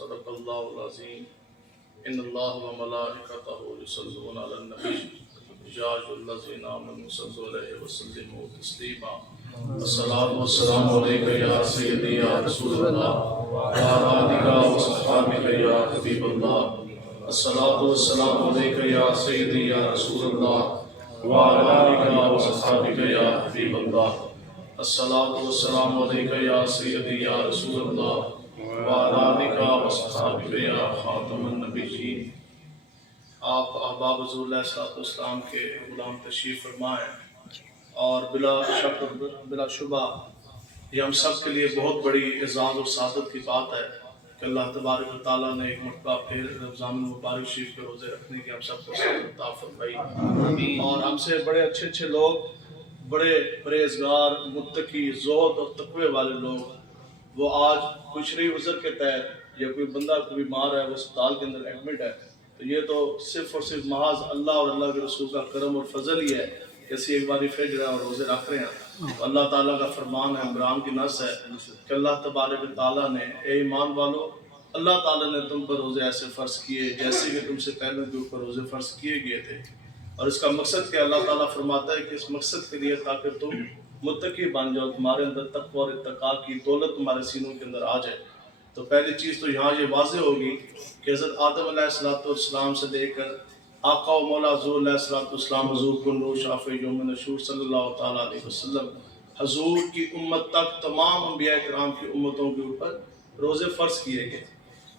صدق اللہ العظیم ان اللہ و ملائکتہ یصلون علی النبی یا ایھا الذین آمنوا صلوا علیہ وسلموا تسلیما الصلاۃ والسلام علیک یا سیدی یا رسول اللہ وعلی آلہ وصحبہ یا حبیب اللہ الصلاۃ والسلام علیک یا سیدی یا رسول اللہ وعلی آلہ وصحبہ یا حبیب اللہ الصلاۃ والسلام علیک یا سیدی یا رسول اللہ وعلی آلہ وصحبہ یا خاتم النبیین۔ آپ احباب حضور علیہ الصلوۃ والسلام کے غلام تشریف فرمائیں، اور بلا شک بلا شبہ یہ ہم سب کے لیے بہت بڑی اعزاز اور سعادت کی بات ہے کہ اللہ تبارک و تعالیٰ نے ایک مرتبہ پھر رمضان المبارک شریف کے روزے رکھنے کی ہم سب کو سعادت عطا فرمائی، اور ہم سے بڑے اچھے اچھے لوگ، بڑے پرہیزگار، متقی، زہد اور تقوی والے لوگ، وہ آج کوئی شرعی عذر کے تحت یا کوئی بندہ کوئی بیمار ہے، وہ اسپتال کے اندر ایڈمٹ ہے، تو یہ تو صرف اور صرف محض اللہ اور اللہ کے رسول کا کرم اور فضل ہی ہے کہ اسی ایک باری پھر جو ہے روزے رکھ رہے ہیں۔ تو اللہ تعالیٰ کا فرمان ہے، قرآن کی نص ہے کہ اللہ تبارک و تعالیٰ نے اے ایمان والو، اللہ تعالیٰ نے تم پر روزے ایسے فرض کیے جیسے کہ تم سے پہلے کے اوپر روزے فرض کیے گئے تھے، اور اس کا مقصد کیا؟ اللہ تعالیٰ فرماتا ہے کہ اس مقصد کے لیے تاکہ تم متقی بن جاؤ، تمہارے اندر تقوی اور اتقاء کی دولت تمہارے سینوں کے اندر آ جائے۔ تو پہلی چیز تو یہاں یہ واضح ہوگی کہ حضرت آدم علیہ السلام سے لے کر آقا و مولا حضور علیہ السلام، حضور کن نور شافع یوم نشور صلی اللہ تعالیٰ علیہ وسلم، حضور کی امت تک تمام انبیاء کرام کی امتوں کے اوپر روزے فرض کیے گئے۔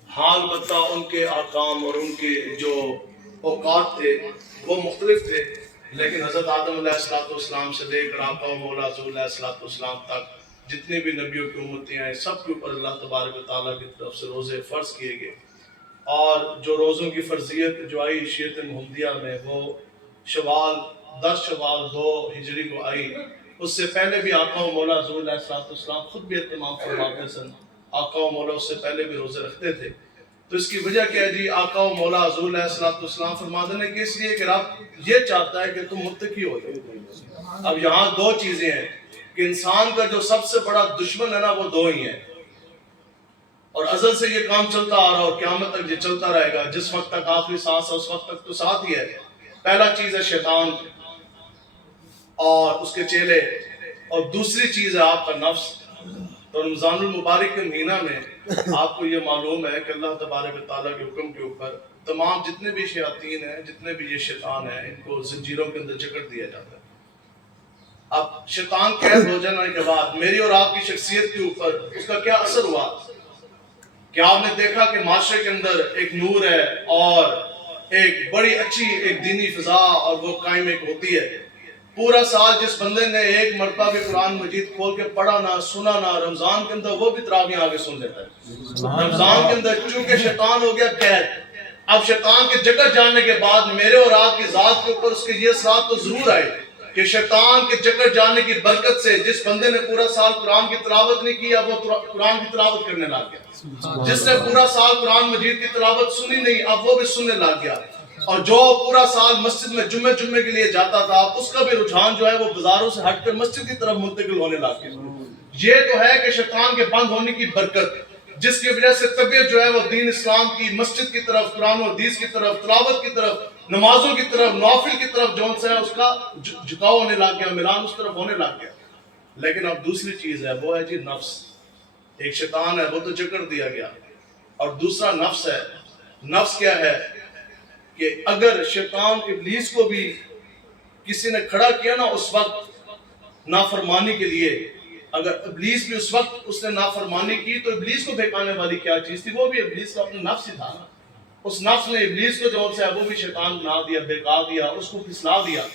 حال البتہ ان کے احکام اور ان کے جو اوقات تھے وہ مختلف تھے، لیکن حضرت آدم علیہ السلام سے لے کر آقا و مولا حضور علیہ السلام تک جتنے بھی نبیوں کی امتیاں ہیں، سب کے اوپر اللہ تبارک و تعالیٰ کی طرف سے روزے فرض کیے گئے۔ اور جو روزوں کی فرضیت جو آئی شریعت محمدیہ میں، وہ شوال 10 شوال 2 ہجری کو آئی۔ اس سے پہلے بھی آقا و مولا حضور علیہ السلام خود بھی اہتمام فرماتے سن، آقا و مولا اس سے پہلے بھی روزے رکھتے تھے۔ تو اس کی وجہ کیا ہے جی؟ آقا و مولا حضور علیہ السلام فرماتے ہیں کہ اس لیے کہ رب یہ چاہتا ہے کہ تم متقی ہو جاؤ۔ اب یہاں دو چیزیں ہیں کہ انسان کا جو سب سے بڑا دشمن ہے نا، وہ دو ہی ہیں، اور ازل سے یہ کام چلتا آ رہا اور قیامت تک یہ چلتا رہے گا، جس وقت تک آخری سانس ہے اس وقت تک تو ساتھ ہی ہے۔ پہلا چیز ہے شیطان اور اس کے چیلے، اور دوسری چیز ہے آپ کا نفس۔ تو رمضان المبارک کے مہینہ میں آپ کو یہ معلوم ہے کہ اللہ تبارک و تعالیٰ کے حکم کے اوپر تمام جتنے بھی شیاطین ہیں، جتنے بھی یہ شیطان ہیں، ان کو زنجیروں کے اندر جکڑ دیا جاتا ہے۔ اب شیطان قید ہو جانے کے بعد میری اور آپ کی شخصیت کے اوپر اس کا کیا اثر ہوا؟ کیا آپ نے دیکھا کہ معاشرے کے اندر ایک نور ہے اور ایک بڑی اچھی ایک دینی فضا اور وہ قائم ایک ہوتی ہے؟ پورا سال جس بندے نے ایک مرتبہ بھی قرآن مجید کھول کے پڑھا نہ سنا نہ، رمضان کے اندر وہ بھی تراویح آگے سن لیتا ہے۔ رمضان کے اندر چونکہ شیطان ہو گیا قید، اب شیطان کے جگہ جاننے کے بعد میرے اور آپ کی ذات کے اوپر اس کے یہ اثرات تو ضرور آئے کہ شیطان کے جگہ جاننے کی برکت سے جس بندے نے پورا سال قرآن کی تلاوت نہیں کی، اب وہ قرآن کی تلاوت کرنے لگ گیا۔ جس نے پورا سال قرآن مجید کی تلاوت سنی نہیں، اب وہ بھی سننے لگ گیا۔ اور جو پورا سال مسجد میں جمعے کے لیے جاتا تھا، اس کا بھی رجحان جو ہے وہ بازاروں سے ہٹ کر مسجد کی طرف منتقل ہونے لگ گیا۔ یہ تو ہے کہ شیطان کے بند ہونے کی برکت، جس کی وجہ سے طبیعت جو ہے وہ دین اسلام کی، مسجد کی طرف، قرآن و حدیث کی طرف، تلاوت کی طرف، نمازوں کی طرف، نوافل کی طرف جو ہے اس کا جھکاؤ ہونے لگ گیا، میلان اس طرف ہونے لگ گیا۔ لیکن اب دوسری چیز ہے، وہ ہے جی نفس۔ ایک شیطان ہے، وہ تو جکڑ دیا گیا، اور دوسرا نفس ہے۔ نفس کیا ہے کہ اگر شیطان ابلیس کو بھی کسی نے کھڑا کیا نا اس وقت نافرمانی کے لیے، اگر ابلیس بھی اس وقت اس نے نافرمانی کی، تو ابلیس کو بہکانے والی کیا چیز تھی؟ وہ بھی ابلیس کا اپنا نفس ہی تھا نا۔ اس نفس نے ابلیس کو جو سے وہ بھی شیطان بنا دیا، بہکا دیا، اس کو پھسلا دیا۔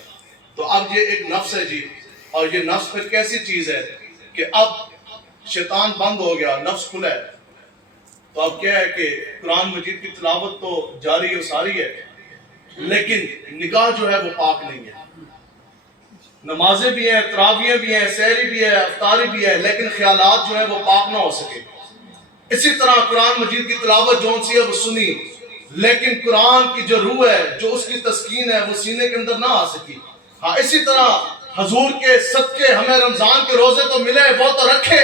تو اب یہ ایک نفس ہے جی، اور یہ نفس پھر کیسی چیز ہے کہ اب شیطان بند ہو گیا، نفس کھلا ہے، تو اب کیا ہے کہ قرآن مجید کی تلاوت تو جاری و ساری ہے، لیکن نگاہ جو ہے وہ پاک نہیں ہے۔ نمازیں بھی ہیں، تراویح بھی ہیں، سحری بھی ہے، افطاری بھی ہے، لیکن خیالات جو ہے وہ پاک نہ ہو سکے۔ اسی طرح قرآن مجید کی تلاوت جو سی ہے وہ سنی، لیکن قرآن کی جو روح ہے، جو اس کی تسکین ہے، وہ سینے کے اندر نہ آ سکی۔ ہاں اسی طرح حضور کے صدقے ہمیں رمضان کے روزے تو ملے وہ تو رکھے،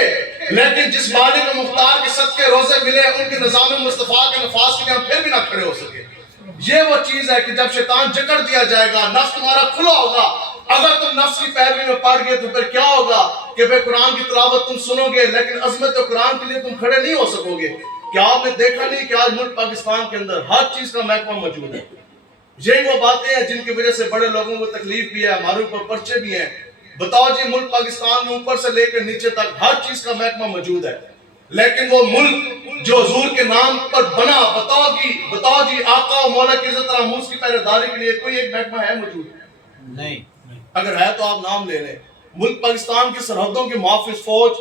لیکن جس مالک و مختار کے صدقے روزے ملے ان کے نظام مصطفیٰ کے نفاذ کے لیے ہم پھر بھی نہ کھڑے ہو سکے۔ یہ وہ چیز ہے کہ جب شیطان جکڑ دیا جائے گا، نفس تمہارا کھلا ہوگا، اگر تم نفس کی پیروی میں پڑ گئے تو پھر کیا ہوگا کہ بے قرآن کی تلاوت تم سنو گے لیکن عظمت قرآن کے لیے تم کھڑے نہیں ہو سکو گے۔ کیا آپ نے دیکھا نہیں کہ آج ملک پاکستان کے اندر ہر چیز کا محکمہ موجود ہے؟ یہی وہ باتیں ہیں جن کی وجہ سے بڑے لوگوں کو تکلیف بھی ہے، ہمارے اوپر پرچے بھی ہیں۔ بتاؤ جی، ملک پاکستان میں اوپر سے لے کر نیچے تک ہر چیز کا محکمہ موجود ہے، لیکن وہ ملک جو حضور کے نام پر بنا، بتاؤ جی آقا و مولا کی عزت ناموس کی پہرےداری کے لیے کوئی ایک محکمہ ہے موجود؟ نہیں۔ اگر ہے تو آپ نام لے لیں۔ ملک پاکستان کی سرحدوں کی محافظ فوج،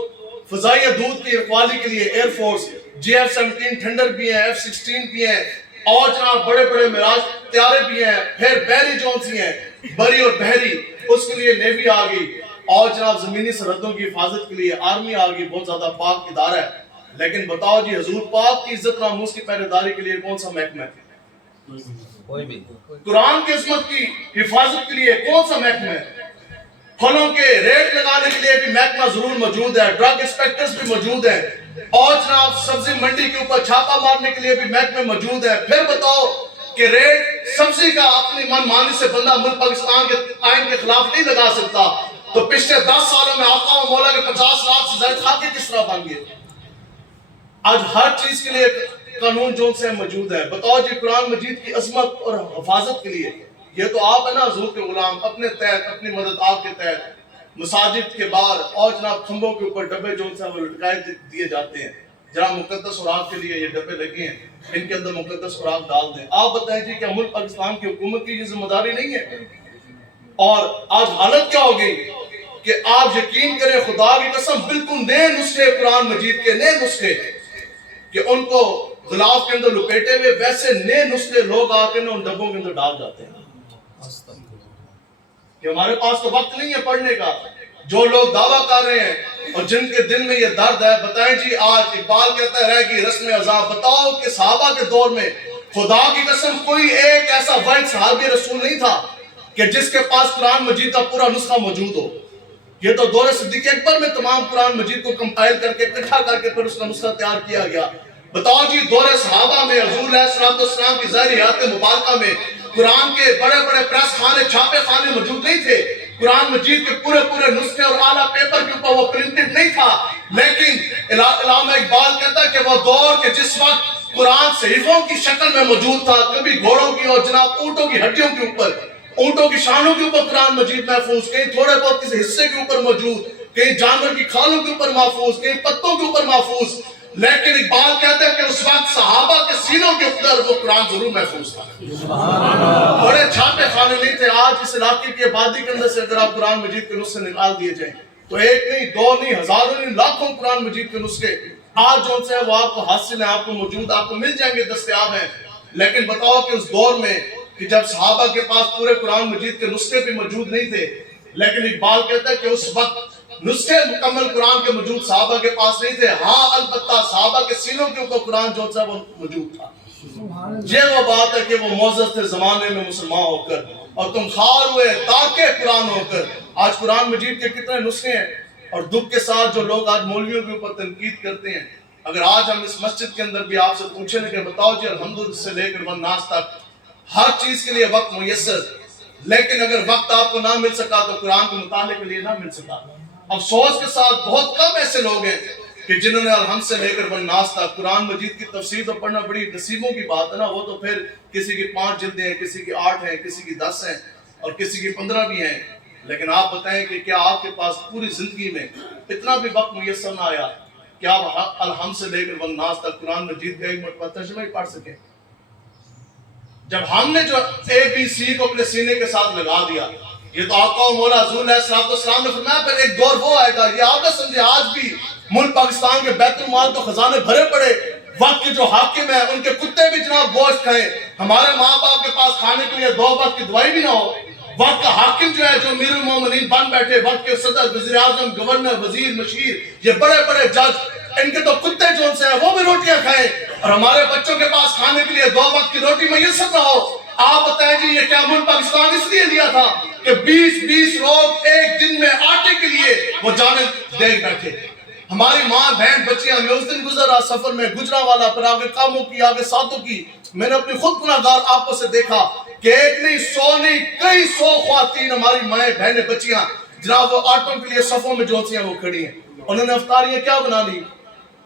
فضائی حدود کی رکھوالی کے لیے ایئر فورس، GF-17 ٹھنڈر بھی ہیں، F-16 بھی ہیں، اور جناب بڑے بڑے معراج طیارے بھی ہیں، پھر بحری ڈرونز ہی ہیں، بری اور بحری، اس کے لیے نیوی آ گئی، اور جناب زمینی سرحدوں کی حفاظت کے لیے آرمی آ گئی، بہت زیادہ پاک ادارہ ہے۔ لیکن بتاؤ جی حضور پاک کی عزت ناموس کی پہرےداری کے لیے کون سا محکمہ ہے؟ کوئی بھی۔ قرآن کی عظمت کی حفاظت کے لیے کون سا محکمہ ہے؟ پھلوں کے ریٹ لگانے کے لیے بھی محکمہ ضرور موجود ہے، ڈرگ انسپیکٹرز بھی موجود ہیں، اور جناب سبزی منڈی کے اوپر چھاپا مارنے کے لیے بھی محکمے موجود ہیں۔ پھر بتاؤ کہ ریٹ سبزی کا اپنی من مانی سے بندہ ملک پاکستان کے آئین کے خلاف نہیں لگا سکتا، تو پچھلے 10 سالوں میں آقا و مولا کے 50 لاکھ سے زائد خاکے کس طرح بن گئے؟ آج ہر چیز کے لیے قانون جو سے موجود ہے۔ بتاؤ جی قرآن مجید کی عظمت اور حفاظت کے لیے، یہ تو آپ ہے نا حضور کے غلام، اپنے تحت اپنی مدد آپ کے تحت مساجد کے باہر اور جناب کھمبوں کے اوپر ڈبے جو سے وہ لٹکائے دیے جاتے ہیں، جناب مقدس خوراک کے لیے یہ ڈبے لگے ہیں، ان کے اندر مقدس خوراک ڈال دیں۔ آپ بتائیں جی کیا ملک پاکستان کی حکومت کی یہ ذمہ داری نہیں ہے؟ اور آج حالت کیا ہو گئی کہ آپ یقین کریں خدا کی قسم بالکل نئے نسخے قرآن مجید کے، نئے نسخے کہ ان کو غلاف کے اندر لپیٹے ہوئے ویسے نئے نسخے لوگ آ کے ان ڈبوں کے اندر ڈال جاتے ہیں کہ ہمارے پاس تو وقت نہیں ہے پڑھنے کا۔ جو لوگ دعویٰ کر رہے ہیں اور جن کے دل میں یہ درد ہے، بتائیں جی آج اقبال کہتا رہے گی رسم عذاب، بتاؤ کہ صحابہ کے دور میں خدا کی قسم کوئی ایک ایسا واحد صحابی رسول نہیں تھا کہ جس کے پاس قرآن مجید کا پورا نسخہ موجود ہو۔ یہ تو دور صدیق اکبر میں تمام قرآن مجید کو کمپائل کر کے اکٹھا کر کے پھر اس کا نسخہ تیار کیا گیا۔ بتاؤ جی دور صحابہ میں حضور علیہ السلام کی ظاہری حیات مبارکہ میں قرآن کے بڑے بڑے پریس خانے، چھاپے خانے موجود نہیں تھے، قرآن مجید کے پورے نسخے اور اعلیٰ پیپر کے اوپر وہ پرنٹڈ نہیں تھا، لیکن علامہ اقبال کہتا کہ وہ دور کے جس وقت قرآن صحیفوں کی شکل میں موجود تھا، کبھی گھوڑوں کی اور جناب اونٹوں کی ہڈیوں کے اوپر، اونٹوں کی شانوں کے اوپر قرآن مجید محفوظ، کہیں تھوڑے بہت کسی حصے کے اوپر موجود، کہیں جانور کی کھالوں کے اوپر محفوظ، کہیں پتوں کے اوپر محفوظ، لیکن اقبال کہتا ہے کہ اس وقت صحابہ کے سینوں کے اندر وہ قرآن ضرور محفوظ تھا۔ بڑے چھاپے خانے نہیں تھے۔ آج اس علاقے کی آبادی کے اندر سے اگر آپ قرآن مجید کے نسخے نکال دیے جائیں تو ایک نہیں، دو نہیں، ہزاروں نہیں، لاکھوں قرآن مجید کے نسخے آج جو سے وہ آپ کو حاصل ہیں، آپ کو موجود، آپ کو مل جائیں گے، دستیاب ہیں۔ لیکن بتاؤ کہ اس دور میں کہ جب صحابہ کے پاس پورے قرآن مجید کے نسخے بھی موجود نہیں تھے، لیکن اقبال کہتا ہے کہ اس وقت نسخے مکمل قرآن کے موجود صحابہ کے پاس نہیں تھے، ہاں البتہ صحابہ کے سینوں کے اوپر قرآن جو تھا وہ موجود تھا۔ یہ وہ بات ہے کہ وہ معزز تھے زمانے میں مسلمان ہو کر، اور تم خار ہوئے تاکہ قرآن ہو کر۔ آج قرآن مجید کے کتنے نسخے ہیں، اور دکھ کے ساتھ جو لوگ آج مولویوں کے اوپر تنقید کرتے ہیں، اگر آج ہم اس مسجد کے اندر بھی آپ سے پوچھیں کہ بتاؤ جی الحمدللہ سے لے کر والناس تک ہر چیز کے لیے وقت میسر، لیکن اگر وقت آپ کو نہ مل سکا تو قرآن کے مطالعے کے لیے نہ مل سکا۔ افسوس کے ساتھ بہت کم ایسے لوگ ہیں کہ جنہوں نے الحمد سے لے کر والناس تک قرآن مجید کی تفسیر تو پڑھنا بڑی نصیبوں کی بات ہے نا، وہ تو پھر کسی کی 5 جلدیں ہیں، کسی کی 8 ہیں، کسی کی 10 ہیں، اور کسی کی 15 بھی ہیں۔ لیکن آپ بتائیں کہ کیا آپ کے پاس پوری زندگی میں اتنا بھی وقت میسر نہ آیا کہ آپ الحمد سے لے کر والناس تک قرآن مجید کا ایک مرتبہ ترجمہ ہی پڑھ سکیں؟ جب ہم نے جو ABC کو اپنے سینے کے ساتھ لگا دیا، یہ تو آقا و مولا حضور علیہ السلام نے فرمایا پھر ایک دور وہ آئے گا، یہ آپ نہ سمجھے آج بھی ملک پاکستان کے بیت المال تو خزانے بھرے پڑے، وقت کے جو حاکم ہیں ان کے کتے بھی جناب گوشت کھائیں، ہمارے ماں باپ کے پاس کھانے کے لیے 2 وقت کی دوائی بھی نہ ہو، وقت کا حاکم جو ہے جو امیر المومنین بن بیٹھے، وقت کے صدر، وزیر اعظم، گورنر، وزیر، مشیر، یہ بڑے بڑے جج، ان کے تو کتے جو سے ہیں وہ بھی روٹیاں کھائیں، اور ہمارے بچوں کے پاس کھانے کے لیے 2 وقت کی روٹی میسر نہ ہو۔ آپ بتائیں جی یہ کیا ملک پاکستان اس لیے لیا تھا کہ 20-20 لوگ ایک دن میں آٹے کے لیے وہ جانے دے بیٹھے. ہماری ماں بہن بچیاں، میں اس دن گزر رہا سفر میں، گجرانوالہ، پھر آگے کاموں کی، آگے ساتوں کی، میں نے اپنی خود گناہگار آنکھوں سے دیکھا کہ ایک نہیں 100 نہیں کئی 100 خواتین ہماری مائیں بہنیں بچیاں جناب وہ آٹوں کے لیے صفوں میں جو ہیں وہ کھڑی ہیں. انہوں نے افطاریاں کیا بنا لی،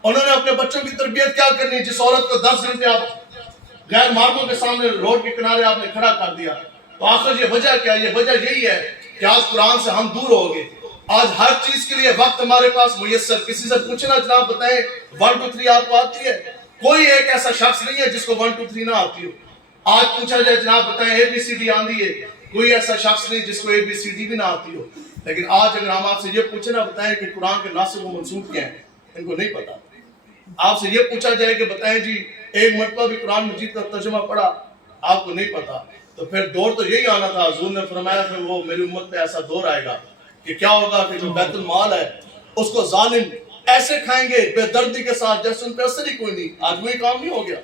انہوں نے اپنے بچوں کی تربیت کیا کرنی. جس عورت کو 10 گھنٹے آپ غیر مردوں کے سامنے روڈ کے کنارے آپ نے کھڑا کر دیا، تو آخر یہ وجہ کیا؟ یہ وجہ یہی ہے کہ آج قرآن سے ہم دور ہو گئے. آج ہر چیز کے لیے وقت ہمارے پاس میسر. کسی سے پوچھنا جناب بتائیں 1 2 3 آپ کو آتی ہے؟ کوئی ایک ایسا شخص نہیں ہے جس کو 1 2 3 نہ آتی ہو. آج پوچھا جائے جناب بتائیں ABCD آندی ہے؟ کوئی ایسا شخص نہیں جس کو ABCD بھی نہ آتی ہو. لیکن آج اگر ہم آپ سے یہ پوچھنا بتائیں کہ قرآن کے ناسخ و منسوخ کیا ہیں، ان کو نہیں پتا. آپ سے یہ پوچھا جائے کہ بتائیں جی ایک مرتبہ بھی قرآن مجید کا ترجمہ پڑھا، آپ کو نہیں پتا. تو پھر دور تو یہی آنا تھا. حضور نے فرمایا کہ وہ میری امت پہ ایسا دور آئے گا کہ کیا ہوگا کہ جو بیت المال ہے اس کو ظالم ایسے کھائیں گے بے دردی کے ساتھ جیسے ان پہ اثر ہی کوئی نہیں. آج وہی کام نہیں ہو گیا.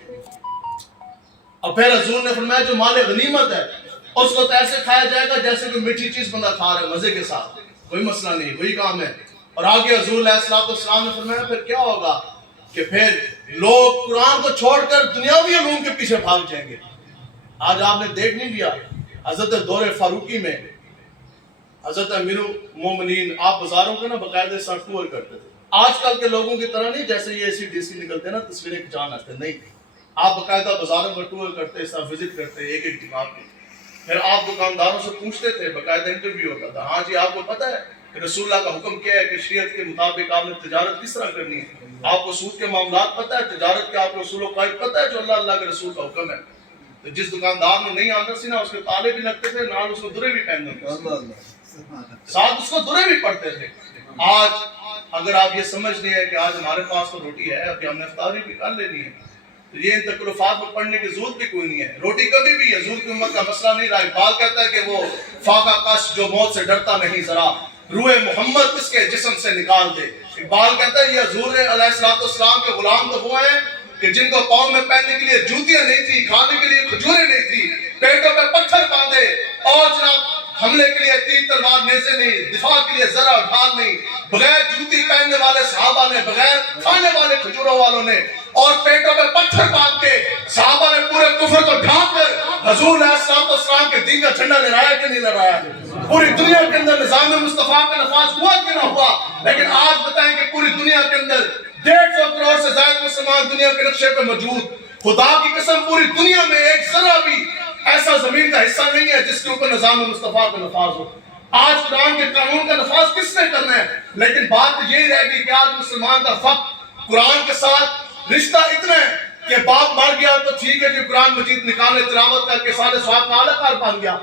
اور پھر حضور نے فرمایا جو مال غنیمت ہے اس کو تو ایسے کھایا جائے گا جیسے کوئی میٹھی چیز بندہ کھا رہا ہے مزے کے ساتھ، کوئی مسئلہ نہیں، وہی کام ہے. اور آگے حضور علیہ السلام نے فرمایا پھر کیا ہوگا کہ پھر لوگ قرآن کو چھوڑ کر دنیاوی علوم کے پیچھے بھاگ جائیں گے. آج آپ نے دیکھ نہیں لیا حضرت دور فاروقی میں حضرت امیر المومنین آپ بازاروں کو نا باقاعدہ سڑک ٹور کرتے تھے. آج کل کے لوگوں کی طرح نہیں جیسے یہ ACDC نکلتے نا تصویریں کھچان آتے، نہیں. آپ باقاعدہ بازاروں کا ٹور کرتے، سب وزٹ کرتے ایک ایک دکان کی. پھر آپ دکانداروں سے پوچھتے تھے، باقاعدہ انٹرویو ہوتا تھا. ہاں جی آپ کو پتہ ہے کہ رسول اللہ کا حکم کیا ہے کہ شریعت کے مطابق آپ نے تجارت کس طرح کرنی ہے؟ آپ کو سود کے معاملات پتہ ہے؟ تجارت کے آپ کو اصول و قواعد پتہ ہے جو اللہ کے رسول کا حکم ہے؟ تو جس دکاندار نے نہیں آتا سی نا اس کے تالے بھی لگتے تھے، نال اس کو درے بھی پہنتے تھے، ساتھ اس کو درے بھی پڑھتے تھے. آج اگر آپ یہ سمجھ لیں کہ آج ہمارے پاس تو روٹی ہے، ابھی ہم نے افطاری بھی کر لینی ہے، تو یہ ان تکلفات میں پڑھنے کی ضرورت بھی کوئی نہیں ہے. روٹی کبھی بھی حضور کی امت کا مسئلہ نہیں رہا. اقبال کہتا ہے کہ وہ فاقہ کش جو موت سے ڈرتا نہیں ذرا، روح محمد اس کے جسم سے نکال دے. اقبال کہتا ہے یہ حضور علیہ السلام کے غلام تو وہ ہیں کہ جن کو پاؤں میں پہننے کے لیے جوتیاں نہیں تھی، کھانے کے لیے کھجوریں نہیں تھی، پیٹوں پہ پتھر باندھے، اور جناب حملے کے لیے تیر تلوار نیزے نہیں، دفاع کے لیے زرہ ڈھال نہیں، بغیر جوتی پہننے والے صحابہ نے، بغیر کھانے والے کھجوروں والوں نے، اور پیٹوں پہ پتھر باندھ کے صحابہ نے پورے کفر کو ڈھانپ کر حضور علیہ السلام کے دین کا جھنڈا لہرایا کہ نہیں لہرایا؟ پوری دنیا کے اندر نظام مصطفیٰ کا نفاذ ہوا کہ نہ ہوا؟ لیکن آج بتائیں کہ پوری دنیا کے اندر 150 کروڑ سے زائد مسلمان دنیا کے نقشے پہ موجود. خدا کی قسم پوری دنیا میں ایک ذرہ بھی ایسا زمین کا حصہ نہیں ہے جس کے اوپر نظام مصطفیٰ کا نفاذ ہو. آج قرآن کے قانون کا نفاذ کس نے کرنا ہے؟ لیکن بات یہی رہ گئی کہ آج مسلمان کا فقط قرآن کے ساتھ رشتہ اتنا ہے کہ باپ مر گیا تو ٹھیک ہے کہ قرآن مجید نکالے تلاوت کر کے سارے ثواب کا اعلیٰ کار بن گیا.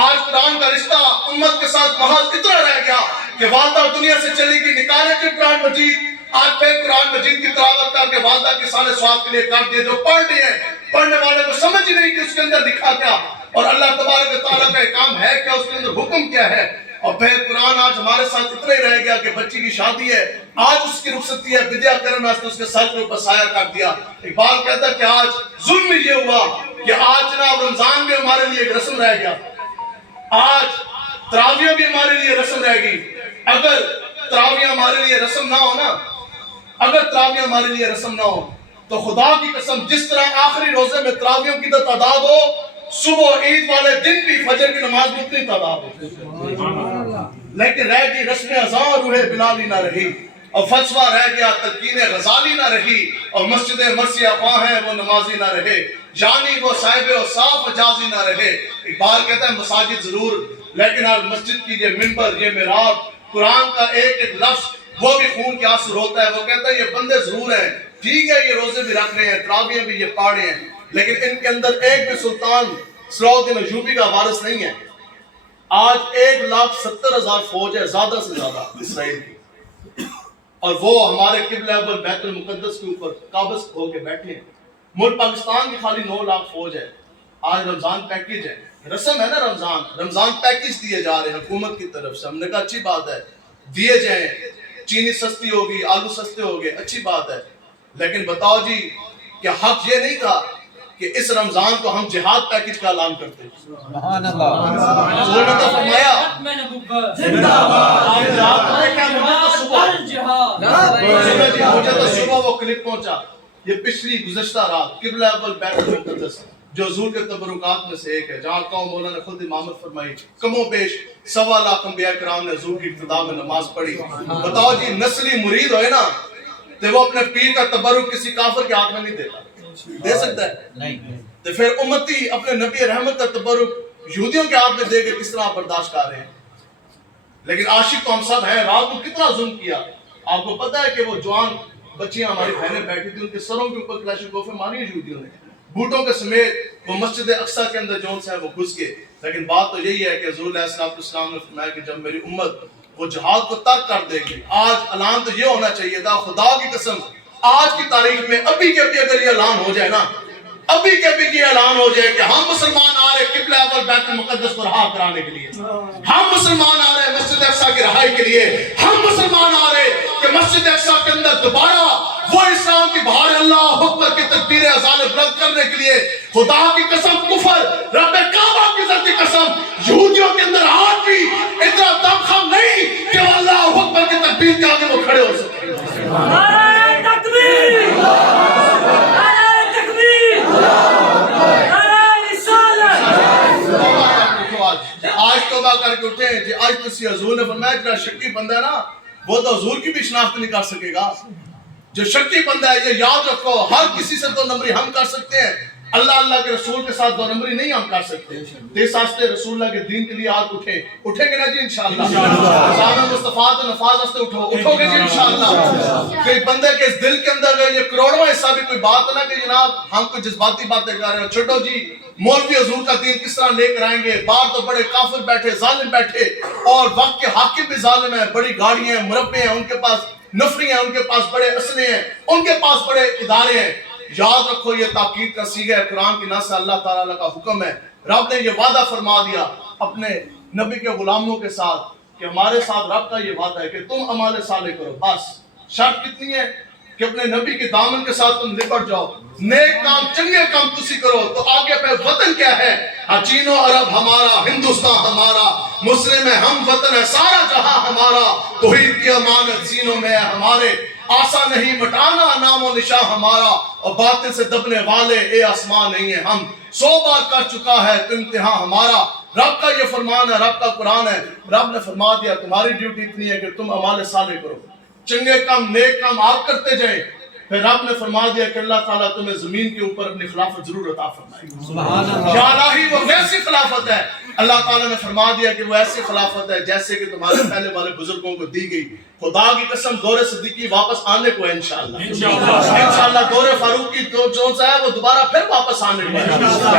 آج قرآن کا رشتہ امت کے ساتھ محض اتنا رہ گیا کہ والدہ دنیا سے چلی گئی، نکالے کہ قرآن مجید. آج پھر قرآن مجید کی تلاوت کر کے والدہ کے سارے ثواب کے لیے کر دیے. جو پڑھ رہے ہیں پڑھنے والے کو سمجھ ہی نہیں کہ اس کے اندر لکھا کیا اور اللہ تبارک و تعالیٰ کا کام ہے کیا، اس کے اندر حکم کیا ہے. اور پھر قرآن آج ہمارے ساتھ اتنا ہی رہ گیا کہ بچی کی شادی ہے، آج اس کی رخصتی ہے، بدعا کرنے واسطے اس کے سر کے اوپر سایہ کر دیا. اقبال کہتا ہے کہ آج ظلم یہ ہوا کہ آج جناب رمضان بھی ہمارے لیے ایک رسم رہ گیا، آج تراویح بھی ہمارے لیے رسم رہ گئی. اگر تراویح ہمارے لیے رسم نہ ہو نا، اگر تراویح ہمارے لیے رسم نہ ہو تو خدا کی قسم جس طرح آخری روزے میں تراویحوں کی تعداد ہو، صبح عید والے دن بھی فجر کی نماز میں اتنی تعداد ہو. لیکن رہ گئی رسم اذان روح بلالی نہ رہی، اور فتویٰ رہ گیا تلقین غزالی نہ رہی، اور مسجد مرثیہ خواہ ہیں وہ نمازی نہ رہے، یعنی وہ صاحب اوصاف مجازی نہ رہے. اقبال کہتا ہے مساجد ضرور، لیکن ہر مسجد کی یہ منبر، یہ محراب، قرآن کا ایک ایک لفظ وہ بھی خون کے آنسو ہوتا ہے. وہ کہتا ہے یہ بندے ضرور ہیں، ٹھیک ہے یہ روزے بھی رکھ رہے ہیں، تراویح بھی یہ پڑھ رہے ہیں، لیکن ان کے اندر ایک بھی سلطان صلاح الدین ایوبی کا وارث نہیں ہے. آج 1,70,000 فوج ہے زیادہ سے زیادہ اسرائیل کی، اور وہ ہمارے قبلہ اول بیت المقدس کے اوپر قابض ہو کے بیٹھے ہیں. ملک پاکستان کی خالی 9 لاکھ فوج ہے. آج رمضان پیکیج ہے، رسم ہے نا، رمضان پیکیج دیے جا رہے ہیں حکومت کی طرف سے. ہم نے کہا اچھی بات ہے دیے جائیں، چینی سستی ہوگی، آلو سستے ہو گئے، اچھی بات ہے. لیکن بتاؤ جی کہ حق یہ نہیں تھا کہ اس رمضان کو ہم جہاد پیکج کا اعلان کرتے ہیں. سبحان اللہ. حضور نے تو فرمایا مجھے تو صبح وہ کلپ پہنچا، یہ پچھلی گزشتہ رات قبلہ اول بیت المقدس جو حضور کے تبرکات میں سے ایک ہے، جہاں قوم مولانا نے خود امامت فرمائی، کم و بیش 1.25 لاکھ انبیاء کرام نے حضور کی ابتدا میں نماز پڑھی. بتاؤ جی نسلی مرید ہوئے نا تو وہ اپنے پیر کا تبرک کسی کافر کے ہاتھ میں نہیں دیتا، دے سکتا ہے؟ نہیں. تو پھر امتی اپنے نبی رحمت کا تبرک یہودیوں کے ہاتھ میں دے کے کس طرح برداشت کر رہے ہیں؟ لیکن عاشق تو ہم سب ہیں. رات کو کتنا ظلم کیا. آپ کو پتا ہے کہ وہ جوان بچیاں ہماری بہنیں بیٹھی تھی، ان کے سروں کے اوپر کلاشنکوفیں ماری یہودیوں نے، بوٹوں کے سمیت وہ مسجد اقصیٰ کے اندر جون سے ہے وہ گھس گئے. لیکن بات تو یہی ہے کہ حضور علیہ السلام نے فرمایا کہ جب میری امت وہ جہاد کو ترک کر دے گی، آج اعلان تو یہ ہونا چاہیے تھا، خدا کی قسم آج کی تاریخ میں ابھی کے ابھی اگر یہ اعلان ہو جائے نا، ابھی کے ابھی یہ اعلان ہو جائے کہ ہم مسلمان آ رہے قبلہ اول بیت المقدس کو رہا کرانے کے لیے، ہم مسلمان آ رہے مسجد اقصیٰ کی رہائی کے لیے، ہم مسلمان آ رہے کہ مسجد اقصیٰ کے اندر دوبارہ وہ اسلام کی بہار اللہ اکبر کی تکبیر اذان بلند کرنے کے لیے. خدا کی قسم کفر رب کعبہ کی ذات کی قسم یہودیوں کے اندر آج بھی اتنا دمخم نہیں کہ وہ اللہ اکبر کی تکبیر کے آگے وہ کھڑے ہو سکتے. نعرہ تکبیر، نعرہ تکبیر، نعرہ رسالت. آج توبہ کر کے اٹھیں جی. آج تو حضور نے فرمایا جو شکی بندہ ہے نا وہ تو حضور کی بھی شناخت نہیں کر سکے گا. جو شکی بندہ ہے یہ یاد رکھو، ہر کسی سے دو نمبری ہم کر سکتے ہیں، اللہ کے رسول کے ساتھ دو نمبری نہیں ہم کر سکتے. اس واسطے رسول اللہ کے دین کے لیے آج اٹھیں گے نا جی انشاءاللہ. نظام مصطفیٰ و نفاذ واسطے اٹھو گے جی انشاءاللہ. کہ بندے کے اس دل کے اندر یہ کروڑواں حصہ بھی کوئی بات نہ کہ جناب ہم کوئی جذباتی باتیں کر رہے ہیں. چھوٹو جی مولوی حضور کا دین کس طرح لے کر آئیں گے؟ باہر تو بڑے کافر بیٹھے، ظالم بیٹھے، اور وقت کے حاکم بھی ظالم ہیں، بڑی گاڑیاں ہیں، مربے ہیں، ان کے پاس نفری ہیں، ان کے پاس بڑے اسلحے ہیں، ان کے پاس بڑے ادارے ہیں. یاد رکھو یہ تاکید کا صیغہ ہے، قرآن کی نص اللہ تعالیٰ کا حکم ہے. رب نے یہ وعدہ فرما دیا اپنے نبی کے غلاموں کے ساتھ کہ ہمارے ساتھ رب کا یہ وعدہ ہے کہ تم اعمال صالح کرو. بس شرط کتنی ہے کہ اپنے نبی کے دامن کے ساتھ تم لپٹ جاؤ، نیک کام چنگے کام تسی کرو. تو آگے پہ وطن کیا ہے؟ چین و عرب ہمارا، ہندوستان ہمارا، مسلم ہے ہم، وطن ہے سارا جہاں ہمارا، توحید کی امانت سینوں میں ہے ہمارے، آسا نہیں مٹانا نام و نشاں ہمارا، اور باطل سے دبنے والے اے آسمان نہیں ہے ہم. 100 بار کر چکا ہے تو امتحان ہمارا. رب کا یہ فرمان ہے، رب کا قرآن ہے. رب نے فرما دیا تمہاری ڈیوٹی اتنی ہے کہ تم اعمال صالح کرو، چنگے کام نیک کام آپ کرتے جائیں. پھر رب نے فرما دیا کہ اللہ تعالیٰ تمہیں زمین کے اوپر اپنی خلافت ضرور عطا فرمائے. سبحان اللہ. یا الہی وہ ویسی خلافت ہے، اللہ تعالیٰ نے فرما دیا کہ وہ ایسی خلافت ہے جیسے کہ تمہارے پہلے والے بزرگوں کو دی گئی. خدا کی قسم دور صدیقی واپس آنے کو ہے انشاءاللہ. انشاءاللہ دور فاروق کی جو ہے وہ دوبارہ پھر واپس آنے کو ہے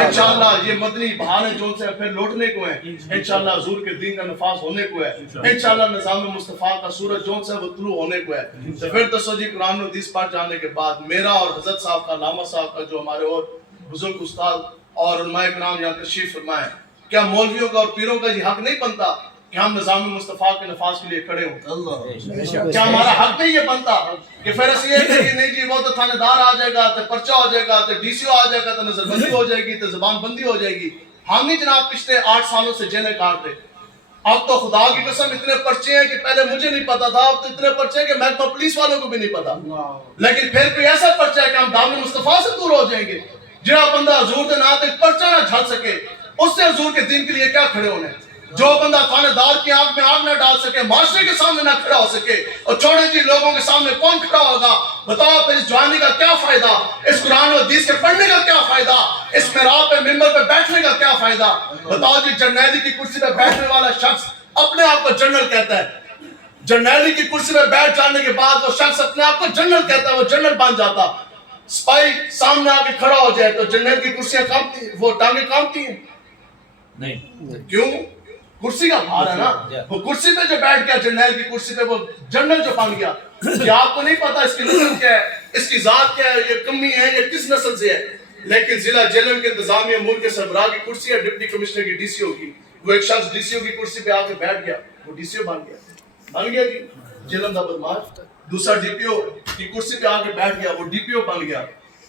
انشاءاللہ. یہ مدنی بہاریں جو سے پھر لوٹنے کو ہیں انشاءاللہ. حضور کے دین کا نفاذ ہونے کو ہے انشاءاللہ. نظام مصطفیٰ کا سورج جو سے وہ طلوع ہونے کو ہے. تو پھر دسو جی قرآن و حدیث پڑھ جانے کے بعد میرا اور حضرت صاحب کا، علامہ صاحب کا، جو ہمارے اور بزرگ استاد اور علماء کرام یہاں تشریف فرمائے، کیا مولویوں کا اور پیروں کا یہ حق نہیں بنتا کہ ہم نظام مصطفیٰ کے نفاذ کے لیے کھڑے ہوں؟ کیا ہمارا حق نہیں یہ بنتا کہ پھر اس یہ کہ نہیں جی وہ تو تھانے دار آ جائے گا تو پرچہ ہو جائے گا تو ڈی سی او آ جائے گا تو نظر بندی ہو جائے گی تو زبان بندی ہو جائے گی. ہم ہی جناب پچھلے 8 سالوں سے جیلیں کاٹتے. اب تو خدا کی قسم اتنے پرچے ہیں کہ پہلے مجھے نہیں پتا تھا، اب تو اتنے پرچے ہیں کہ محکمہ پولیس والوں کو بھی نہیں پتا. لیکن پھر کوئی ایسا پرچہ ہے کہ ہم دامن مصطفیٰ سے دور ہو جائیں گے. جہاں بندہ حضور کے نام تک پرچہ نہ جھل سکے اس سے حضور کے دین کے لیے کیا کھڑے ہونے. جو بندہ تھانے دار کی آنکھ میں آگ نہ ڈال سکے، معاشرے کے سامنے نہ کھڑا ہو سکے، اور چھوڑے جی لوگوں کے سامنے کون کھڑا ہوگا؟ بتاؤ پھر اس جوانی کا کیا فائدہ؟ اس قرآن و حدیث کے پڑھنے کا کیا فائدہ؟ اس محراب پہ منبر پہ بیٹھنے کا کیا فائدہ؟ بتاؤ جی جرنیلی کی کرسی پہ بیٹھنے والا شخص اپنے آپ کو جنرل کہتا ہے، جرنیلی کی کرسی پہ بیٹھ جانے کے بعد وہ شخص اپنے آپ کو جنرل کہتا ہے، وہ جنرل بن جاتا. سپاہی سامنے آ کے کھڑا ہو جائے تو جنرل کی کرسیاں کامتی، وہ ٹانگیں کامتی ہیں نہیں. کیوں؟ کرسی کا بھار ہے نا. وہ کرسی پہ جو بیٹھ گیا جنرل کی کرسی پہ، وہ جنرل جو بن گیا. یہ آپ کو نہیں پتا اس کی نسل کیا ہے، اس کی ذات کیا ہے، یہ کمی ہے، یہ کس نسل سے ہے. لیکن ضلع جیلم کے انتظامیہ امور کے سربراہ کی کرسی ہے ڈپٹی کمشنر کی ڈی سی او کی. وہ ایک شخص ڈی سی او کی کرسی پہ آ کے بیٹھ گیا، وہ ڈی سی او بن گیا جی جیلم دا بدماش. دوسرا ڈی پی او کی کرسی پہ آ کے بیٹھ گیا، وہ ڈی پی او بن گیا.